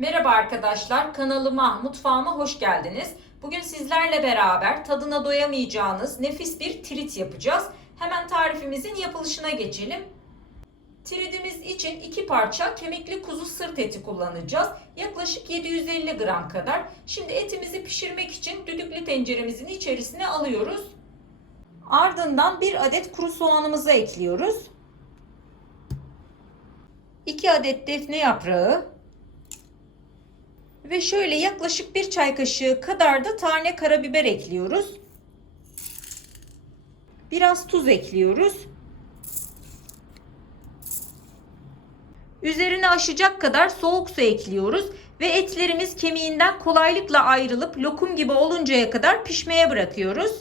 Merhaba arkadaşlar, kanalıma, mutfağıma hoş geldiniz. Bugün sizlerle beraber tadına doyamayacağınız nefis bir trit yapacağız. Hemen tarifimizin yapılışına geçelim. Tridimiz için iki parça kemikli kuzu sırt eti kullanacağız. Yaklaşık 750 gram kadar. Şimdi etimizi pişirmek için düdüklü tenceremizin içerisine alıyoruz. Ardından bir adet kuru soğanımızı ekliyoruz. 2 adet defne yaprağı, ve şöyle yaklaşık bir çay kaşığı kadar da tane karabiber ekliyoruz. Biraz tuz ekliyoruz. Üzerine aşacak kadar soğuk su ekliyoruz ve etlerimiz kemiğinden kolaylıkla ayrılıp lokum gibi oluncaya kadar pişmeye bırakıyoruz.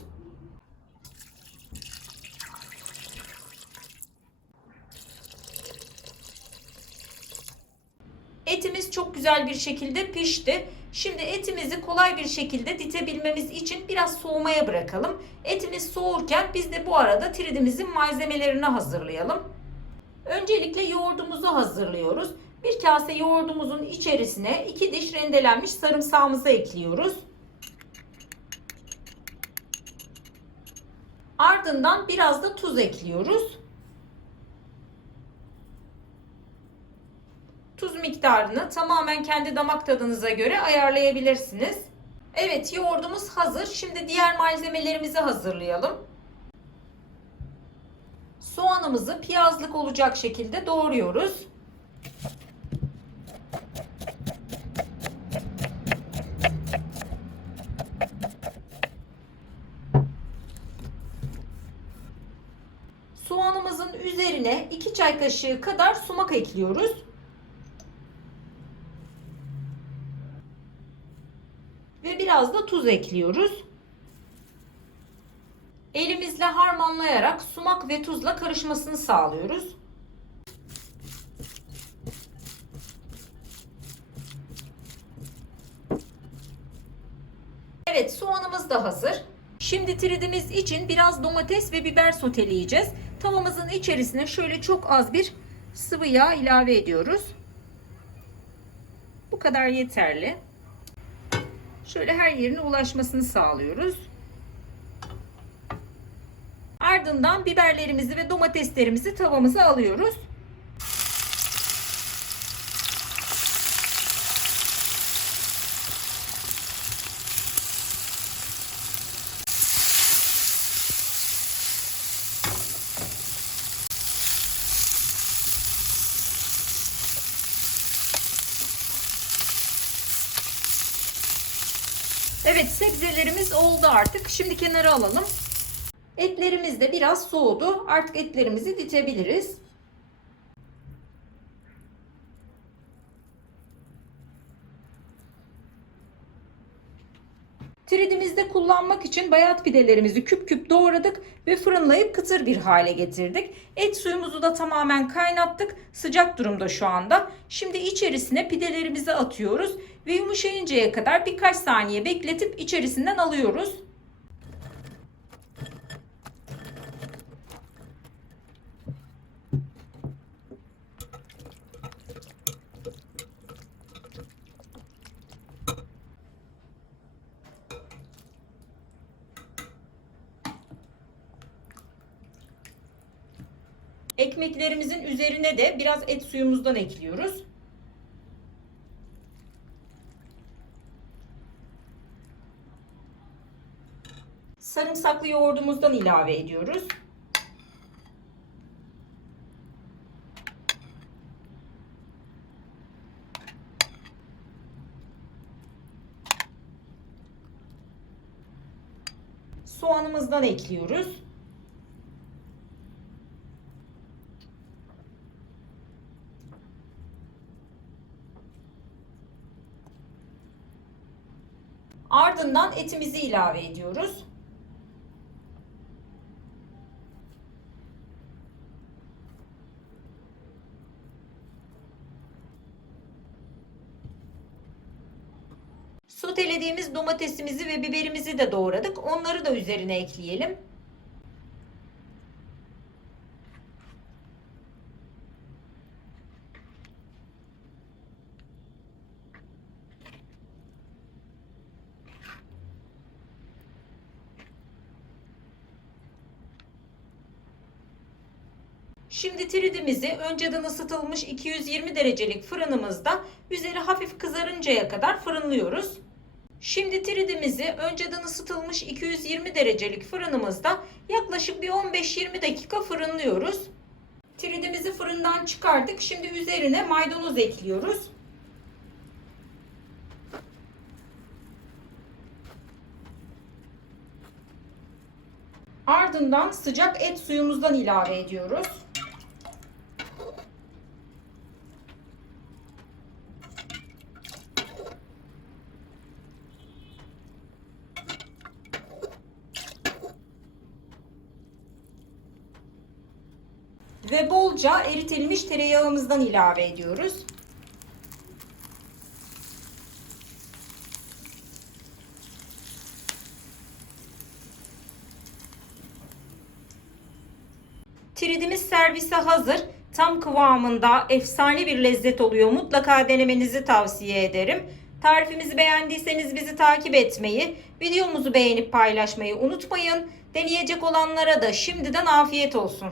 Etimiz çok güzel bir şekilde pişti. Şimdi etimizi kolay bir şekilde ditebilmemiz için biraz soğumaya bırakalım. Etimiz soğurken biz de bu arada tridimizin malzemelerini hazırlayalım. Öncelikle yoğurdumuzu hazırlıyoruz. Bir kase yoğurdumuzun içerisine 2 diş rendelenmiş sarımsağımızı ekliyoruz. Ardından biraz da tuz ekliyoruz. Tuz miktarını tamamen kendi damak tadınıza göre ayarlayabilirsiniz. Evet yoğurdumuz hazır. Şimdi diğer malzemelerimizi hazırlayalım. Soğanımızı piyazlık olacak şekilde doğruyoruz. Soğanımızın üzerine 2 çay kaşığı kadar sumak ekliyoruz. ve biraz da tuz ekliyoruz. Elimizle harmanlayarak sumak ve tuzla karışmasını sağlıyoruz. Evet soğanımız da hazır. Şimdi tridimiz için biraz domates ve biber soteleyeceğiz. Tavamızın içerisine şöyle çok az bir sıvı yağ ilave ediyoruz. Bu kadar yeterli. Şöyle her yerine ulaşmasını sağlıyoruz. Ardından biberlerimizi ve domateslerimizi tavamıza alıyoruz. Evet sebzelerimiz oldu artık. Şimdi kenara alalım. Etlerimiz de biraz soğudu. Artık etlerimizi ditebiliriz. Tridimizde kullanmak için bayat pidelerimizi küp küp doğradık ve fırınlayıp kıtır bir hale getirdik. Et suyumuzu da tamamen kaynattık. Sıcak durumda şu anda. Şimdi içerisine pidelerimizi atıyoruz ve yumuşayıncaya kadar birkaç saniye bekletip içerisinden alıyoruz. Ekmeklerimizin üzerine de biraz et suyumuzdan ekliyoruz. Sarımsaklı yoğurdumuzdan ilave ediyoruz. Soğanımızdan ekliyoruz. Ardından etimizi ilave ediyoruz. Sotelediğimiz domatesimizi ve biberimizi de doğradık. Onları da üzerine ekleyelim. Şimdi tridimizi önceden ısıtılmış 220 derecelik fırınımızda üzeri hafif kızarıncaya kadar fırınlıyoruz. Şimdi tridimizi önceden ısıtılmış 220 derecelik fırınımızda yaklaşık bir 15-20 dakika fırınlıyoruz. Tridimizi fırından çıkardık. Şimdi üzerine maydanoz ekliyoruz. Ardından sıcak et suyumuzdan ilave ediyoruz. Ve bolca eritilmiş tereyağımızdan ilave ediyoruz. Tridimiz servise hazır. Tam kıvamında efsane bir lezzet oluyor. Mutlaka denemenizi tavsiye ederim. Tarifimizi beğendiyseniz bizi takip etmeyi, videomuzu beğenip paylaşmayı unutmayın. Deneyecek olanlara da şimdiden afiyet olsun.